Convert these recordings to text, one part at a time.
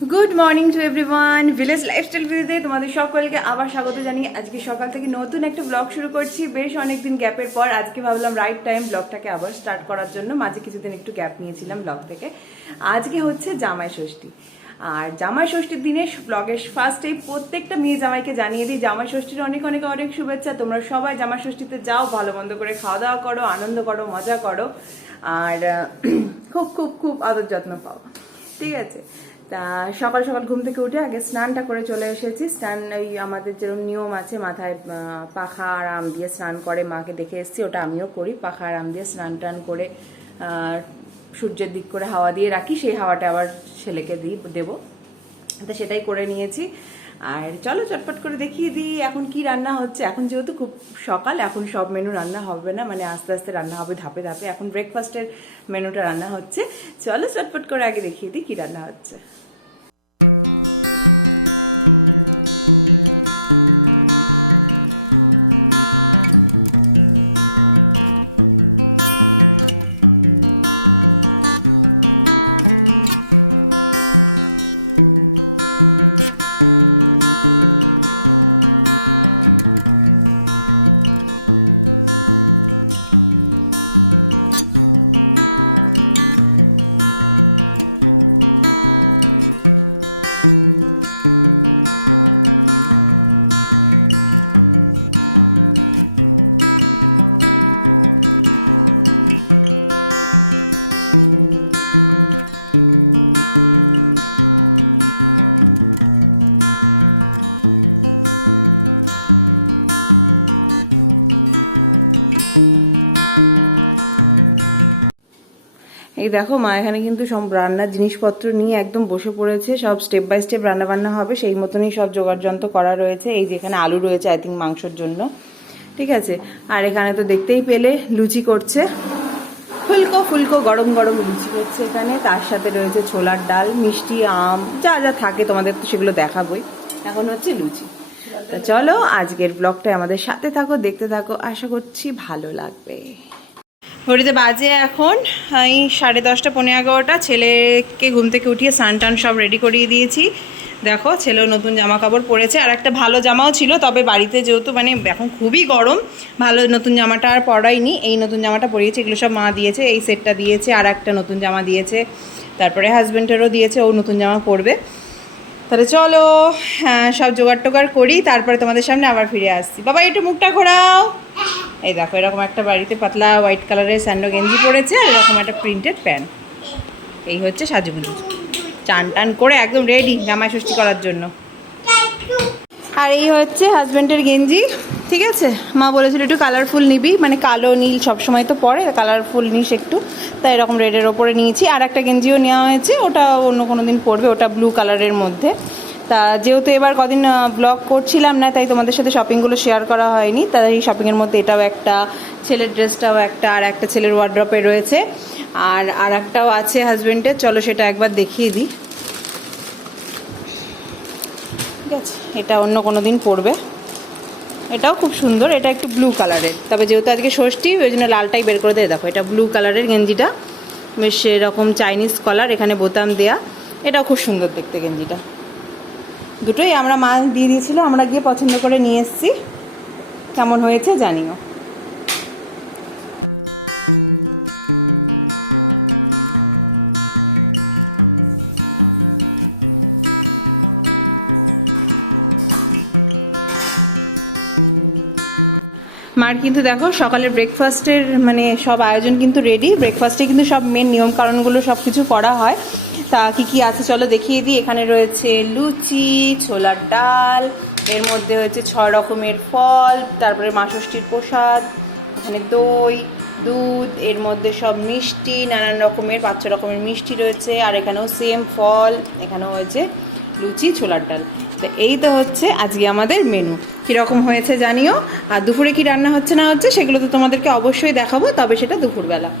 Good morning to everyone, village lifestyle ভিডিওতে তোমাদের সকলকে আবার স্বাগত জানিয়ে আজকে সকাল থেকে নতুন একটা ব্লগ শুরু করছি। বেশ অনেকদিন গ্যাপের পর আজকে ভাবলাম রাইট টাইম ব্লগটাকে আবার স্টার্ট করার জন্য। মাঝে কিছুদিন একটু গ্যাপ নিয়েছিলাম ব্লগ থেকে। আজকে হচ্ছে জামাই ষষ্ঠী, আর জামাই ষষ্ঠীর দিনে ব্লগের ফার্স্টে প্রত্যেকটা মেয়ে জামাইকে জানিয়ে দিই জামাই ষষ্ঠীর অনেক অনেক অনেক শুভেচ্ছা। তোমরা সবাই জামাই ষষ্ঠীতে যাও, ভালো মন্দ করে খাওয়া দাওয়া করো, আনন্দ করো, মজা করো, আর খুব খুব খুব আদর যত্ন পাও, ঠিক আছে? তা সকাল সকাল ঘুম থেকে উঠে আগে স্নানটা করে চলে এসেছি। স্নান ওই আমাদের যেরকম নিয়ম আছে, মাথায় পাখা আর আম দিয়ে স্নান করে মাকে দেখে এসেছি, ওটা আমিও করি। পাখা আর আম দিয়ে স্নান টান করে সূর্যের দিক করে হাওয়া দিয়ে রাখি, সেই হাওয়াটা আবার ছেলেকে দেবো, তো সেটাই করে নিয়েছি। আর চলো চটপট করে দেখিয়ে দিই এখন কি রান্না হচ্ছে। এখন যেহেতু খুব সকাল, এখন সব মেনু রান্না হবে না, মানে আস্তে আস্তে রান্না হবে ধাপে ধাপে। এখন ব্রেকফাস্টের মেনুটা রান্না হচ্ছে। চলো চটপট করে আগে দেখিয়ে দিই কি রান্না হচ্ছে। এই দেখো মা এখানে কিন্তু সব রান্নার জিনিসপত্র নিয়ে একদম বসে পড়েছে, সব স্টেপ বাই স্টেপ রান্না বান্না হবে সেই মতনই সব জোগাড় যন্ত্র করা রয়েছে। এই যেখানে আলু রয়েছে আই থিঙ্ক মাংসর জন্য, ঠিক আছে। আর এখানে তো দেখতেই পেলে লুচি করছে, ফুলকো ফুলকো গরম গরম লুচি করছে এখানে। তার সাথে রয়েছে ছোলার ডাল, মিষ্টি, আম, যা যা থাকে তোমাদের তো সেগুলো দেখাবোই। এখন হচ্ছে লুচি। তো চলো আজকের ব্লগটা আমাদের সাথে থাকো, দেখতে থাকো, আশা করছি ভালো লাগবে। ঘড়িতে বাজে এখন এই 10:30 পৌনে 11টা। ছেলেকে ঘুম থেকে উঠিয়ে স্নান টান সব রেডি করিয়ে দিয়েছি। দেখো ছেলেও নতুন জামা কাপড় পরেছে, আর একটা ভালো জামাও ছিল, তবে বাড়িতে যেহেতু মানে এখন খুবই গরম, ভালো নতুন জামাটা আর পরাইনি। এই নতুন জামাটা পরিয়েছে, এগুলো সব মা দিয়েছে। এই সেটটা দিয়েছে, আর একটা নতুন জামা দিয়েছে, তারপরে হাজব্যান্ডেরও দিয়েছে, ও নতুন জামা পরবে। তাহলে চলো সব জোগাড় টোগাড় করি, তারপরে তোমাদের সামনে আবার ফিরে আসছি। বাবা একটু মুখটা ঘোরাও। এই দেখো এরকম একটা বাড়িতে পাতলা হোয়াইট কালারের স্যান্ডো গেঞ্জি পরেছে, আর এরকম একটা প্রিন্টেড প্যান্ট। এই হচ্ছে সাজুগুজু, চান টান করে একদম রেডি জামাই ষষ্ঠী করার জন্য। আর এই হচ্ছে হাজব্যান্ডের গেঞ্জি, ঠিক আছে। মা বলেছিল একটু কালারফুল নিবি, মানে কালো নীল সবসময় তো পরে, কালারফুল নিস একটু, তাই এরকম রেডের ওপরে নিয়েছি। আর একটা গেঞ্জিও নেওয়া হয়েছে, ওটা অন্য কোনো দিন পরবে, ওটা ব্লু কালারের মধ্যে। তা যেহেতু এবার কদিন ব্লগ করছিলাম না, তাই তোমাদের সাথে শপিংগুলো শেয়ার করা হয়নি। তাই এই শপিংয়ের মধ্যে এটাও একটা, ছেলের ড্রেসটাও একটা, আর একটা ছেলের ওয়ার্ড্রপে রয়েছে, আর একটাও আছে হাজব্যান্ডের। চলো সেটা একবার দেখিয়ে দিই, ঠিক আছে। এটা অন্য কোনো দিন পরবে, এটাও খুব সুন্দর, এটা একটু ব্লু কালারের, তবে যেহেতু আজকে ষষ্ঠী ওই জন্য লালটাই বের করে দিয়ে। দেখো এটা ব্লু কালারের গেঞ্জিটা, বেশ সেরকম চাইনিজ কলার, এখানে বোতাম দেয়া, এটাও খুব সুন্দর দেখতে গেঞ্জিটা। দুটোই আমরা মা দিয়ে দিয়েছিল, আমরা গিয়ে পছন্দ করে নিয়ে এসেছি। কেমন হয়েছে জানিও। মার কিন্তু দেখো সকালের ব্রেকফাস্টের মানে সব আয়োজন কিন্তু রেডি। ব্রেকফাস্টে কিন্তু সব মেন নিয়মকানুনগুলো সব কিছু করা হয়। তা কী কী আছে চলো দেখিয়ে দিই। এখানে রয়েছে লুচি, ছোলার ডাল, এর মধ্যে হচ্ছে 6 রকমের ফল, তারপরে মা ষষ্ঠীর প্রসাদ, এখানে দই, দুধ, এর মধ্যে সব মিষ্টি, নানান রকমের 5-6 রকমের মিষ্টি রয়েছে। আর এখানেও সেম ফল, এখানেও হয়েছে লুচি, ছোলার ডাল। তো এই তো হচ্ছে আজকে আমাদের মেনু। কীরকম হয়েছে জানিও। আর দুপুরে কি রান্না হচ্ছে না হচ্ছে সেগুলো তো তোমাদেরকে অবশ্যই দেখাবো, তবে সেটা দুপুরবেলা।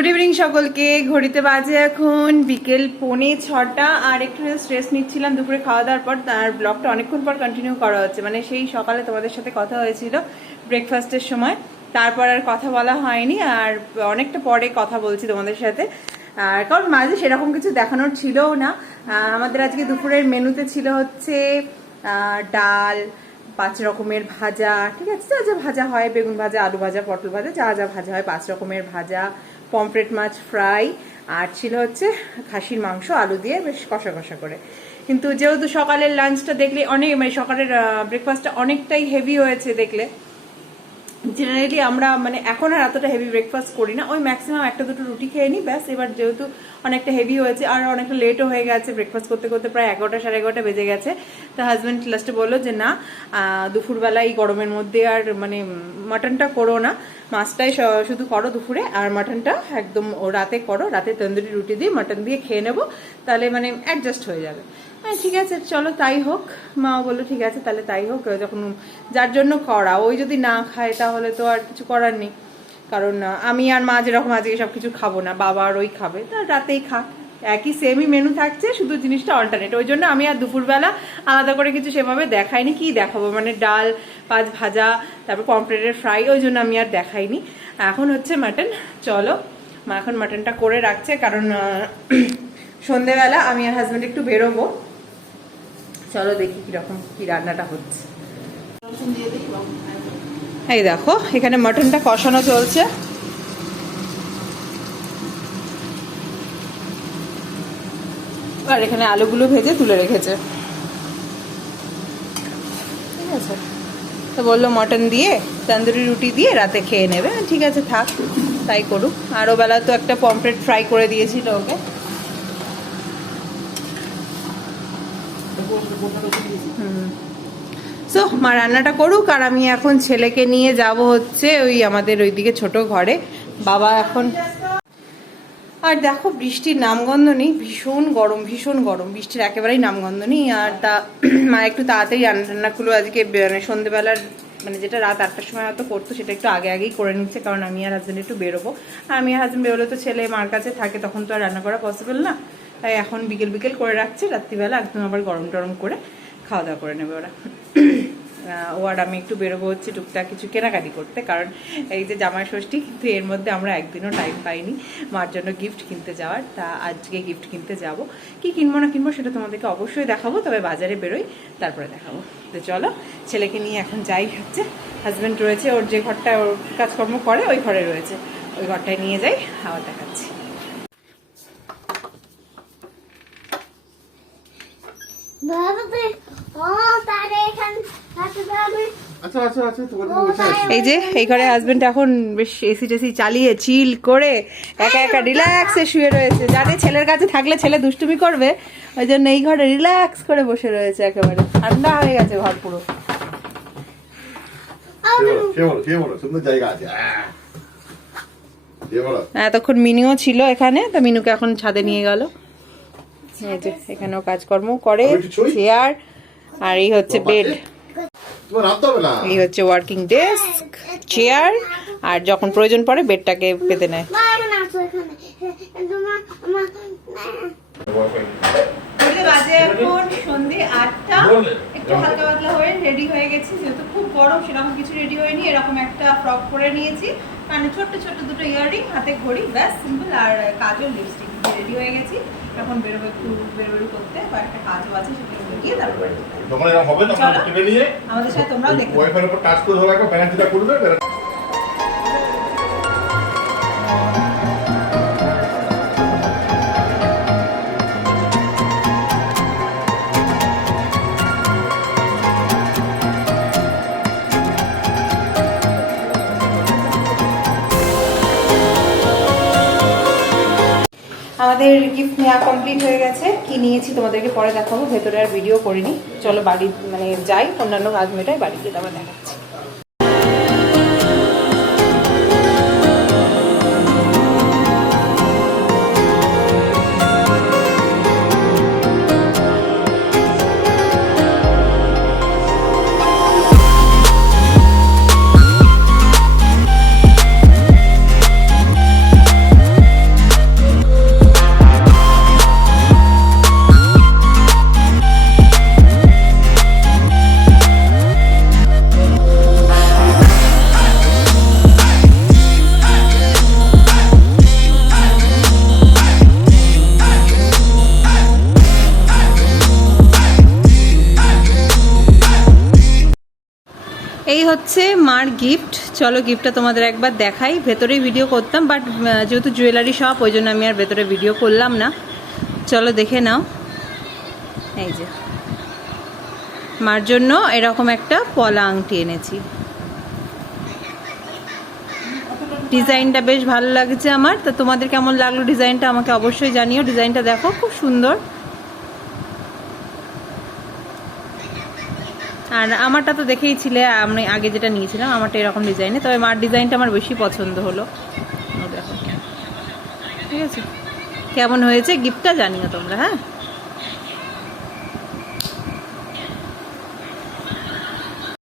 গুড ইভিনিং সকলকে। ঘড়িতে বাজে এখন বিকেল 5:45 আর একটু স্ট্রেস নিচ্ছিলাম দুপুরে খাওয়া দাওয়ার পর। তার ব্লগটা অনেকক্ষণ পর কন্টিনিউ করা হচ্ছে, মানে সেই সকালে তোমাদের সাথে কথা হয়েছিল ব্রেকফাস্টের সময়, তারপর আর কথা বলা হয়নি, আর অনেকটা পরে কথা বলছি তোমাদের সাথে। আর কারণ মাঝে সেরকম কিছু দেখানোর ছিলও না। আমাদের আজকে দুপুরের মেনুতে ছিল হচ্ছে ডাল, 5 রকমের ভাজা, ঠিক আছে, যা যা ভাজা হয়, বেগুন ভাজা, আলু ভাজা, পটল ভাজা, যা যা ভাজা হয় 5 রকমের ভাজা, পমফ্রেট মাছ ফ্রাই, আর ছিল হচ্ছে খাসির মাংস আলু দিয়ে বেশ কষা কষা করে। কিন্তু যেহেতু সকালের লাঞ্চটা দেখলে অনেক, মানে সকালের ব্রেকফাস্টটা অনেকটাই হেভি হয়েছে দেখলে, জেনারেলি আমরা মানে এখন আর এতটা হেভি ব্রেকফাস্ট করি না, ওই ম্যাক্সিমাম একটা দুটো রুটি খেয়ে নিই ব্যাস। এবার যেহেতু অনেকটা হেভি হয়েছে আর অনেকটা লেটও হয়ে গেছে, ব্রেকফাস্ট করতে করতে প্রায় 11টা সাড়ে 11টা বেজে গেছে, তো হাজব্যান্ড লাস্টে বললো যে না, দুপুরবেলা এই গরমের মধ্যে আর মানে মাটনটা করো না, মাছটাই শুধু করো দুপুরে, আর মাটনটা একদম রাতে করো, রাতে তন্দুরি রুটি দিয়ে মাটন দিয়ে খেয়ে নেবো, তাহলে মানে অ্যাডজাস্ট হয়ে যাবে। হ্যাঁ ঠিক আছে চলো তাই হোক, মা বললো ঠিক আছে তাহলে তাই হোক, যখন যার জন্য করা ওই যদি না খায় তাহলে তো আর কিছু করার নেই, কারণ আমি আর মা যেরকম আজকে সব কিছু খাবো না, বাবা আর ওই খাবে, রাতেই খা, একই সেমই মেনু থাকছে, শুধু জিনিসটা অল্টারনেট। ওই জন্য আমি আর দুপুরবেলা আলাদা করে কিছু সেভাবে দেখাইনি, কি দেখাবো, মানে ডাল, 5 ভাজা, তারপর পমফ্রেটের ফ্রাই, ওই জন্য আমি আর দেখাইনি। এখন হচ্ছে মাটন, চলো মা এখন মাটনটা করে রাখছে, কারণ সন্ধেবেলা আমি আর হাজব্যান্ড একটু বেরোবো, চলো দেখি কিরকম কি রান্নাটা হচ্ছে। এই দেখো এখানে মাটনটা কষানো চলছে, আর এখানে আলুগুলো ভেজে তুলে রেখেছে, ঠিক আছে। তো বললো মটন দিয়ে তন্দুরি রুটি দিয়ে রাতে খেয়ে নেবে, ঠিক আছে থাক তাই করুক। আরও বেলা তো একটা পমফ্রেট ফ্রাই করে দিয়েছিল ওকে। সো মা রান্নাটা করুক, আর আমি এখন ছেলেকে নিয়ে যাব হচ্ছে ওই আমাদের ওইদিকে ছোট ঘরে, বাবা এখন। আর দেখো বৃষ্টির নামগন্ধ নেই, ভীষণ গরম, ভীষণ গরম, বৃষ্টির একেবারেই নামগন্ধ নেই। আর তা মা একটু তাড়াতাড়ি রান্নাগুলো আজকে মানে সন্ধ্যেবেলার, মানে যেটা রাত 8টার সময় হয়তো করতো সেটা একটু আগে আগেই করে নিচ্ছে, কারণ আমি আর হাজব্যান্ড একটু বেরোবো, আর আমি আর হাজব্যান্ড বেরোলে তো ছেলে মার কাছে থাকে, তখন তো আর রান্না করা পসিবল না, তাই এখন বিকেল বিকেল করে রাখছে, রাত্রিবেলা একদম আবার গরম টরম করে খাওয়া দাওয়া করে নেবে ওরা। ও আর আমি একটু বেরোবো হচ্ছে টুকটাক কিছু কেনাকাটি করতে, কারণ এই যে জামাই ষষ্ঠী, কিন্তু এর মধ্যে আমরা একদিনও টাইম পাইনি মার জন্য গিফট কিনতে যাওয়ার, তা আজকে গিফট কিনতে যাব। কি কিনবো না কিনবো সেটা তোমাদেরকে অবশ্যই দেখাবো, তবে বাজারে বেরোই তারপরে দেখাবো। তো চলো ছেলেকে নিয়ে এখন যাই, হচ্ছে হাজব্যান্ড রয়েছে ওর যে ঘরটা ওর কাজকর্ম করে ওই ঘরে রয়েছে, ওই ঘরটায় নিয়ে যাই, আবার দেখাচ্ছি। এই যে এই ঘরে হাজবেন্ড এখন বেশ এসি টেসি চালিয়ে চিল করে একা একা রিল্যাক্সে শুয়ে রয়েছে, জানে ছেলের কাছে থাকলে ছেলে দুষ্টুমি করবে, ওই জন্য এই ঘরে রিল্যাক্স করে বসে রয়েছে, একেবারে ঠান্ডা হয়ে গেছে ঘর পুরো। এতক্ষণ মিনুও ছিল এখানে, তো মিনুকে এখন ছাদে নিয়ে গেল, এই যে এখানেও কাজকর্ম করে, চেয়ার, আর এই হচ্ছে বেড, এই হচ্ছে ওয়ার্কিং ডেস্ক, চেয়ার, আর যখন প্রয়োজন পড়ে বেডটাকে পেতে নেয়। সন্ধে 8টা, একটু হালকা পাতলা হয়ে রেডি হয়ে গেছি, যেহেতু খুব গরম সেরকম কিছু রেডি হয়নি, এরকম একটা ফ্রক পরে নিয়েছি, মানে ছোট্ট ছোট্ট দুটো ইয়াররিং, হাতে ঘড়ি, ব্যাস সিম্পল, আর কাজল, লিপস্টিক রেডি হয়ে গেছি। এখন বেরোবো একটু বেরোবেরি করতে, বা একটা কাজও আছে সেটা গিয়ে তারপরে আমাদের সাথে তোমরাও দেখতে ওয়াইফাই উপর টাচ করে ধরে রাখো, ব্যানারটা করবে। আমাদের গিফট নেওয়া কমপ্লিট হয়ে গেছে, কি নিয়েছি তোমাদেরকে পরে দেখাবো, ভেতরে আর ভিডিও করিনি। চলো বাড়ি মানে যাই, অন্যান্য কাজ মেটাই, বাড়ি গিয়ে তারপর দেখাচ্ছি। হচ্ছে মার গিফট। চলো গিফটটা তোমাদের একবার দেখাই। ভেতরেই ভিডিও করতাম, বাট যেহেতু জুয়েলারি শপ ওই জন্য আমি আর ভেতরে ভিডিও করলাম না। চলো দেখে নাও। এই যে মার জন্য এরকম একটা পলা আংটি এনেছি। ডিজাইনটা বেশ ভালো লাগছে আমার। তো তোমাদের কেমন লাগলো ডিজাইনটা আমাকে অবশ্যই জানিও। ডিজাইনটা দেখো, খুব সুন্দর। আর আমারটা তো দেখেইছিলে, আমি আগে যেটা নিয়েছিলাম আমারটা এরকম ডিজাইনে, তবে মার ডিজাইনটা আমার বেশি পছন্দ হলো। ও দেখো, ঠিক আছে, কেমন হয়েছে গিফটটা জানিও তোমরা। হ্যাঁ।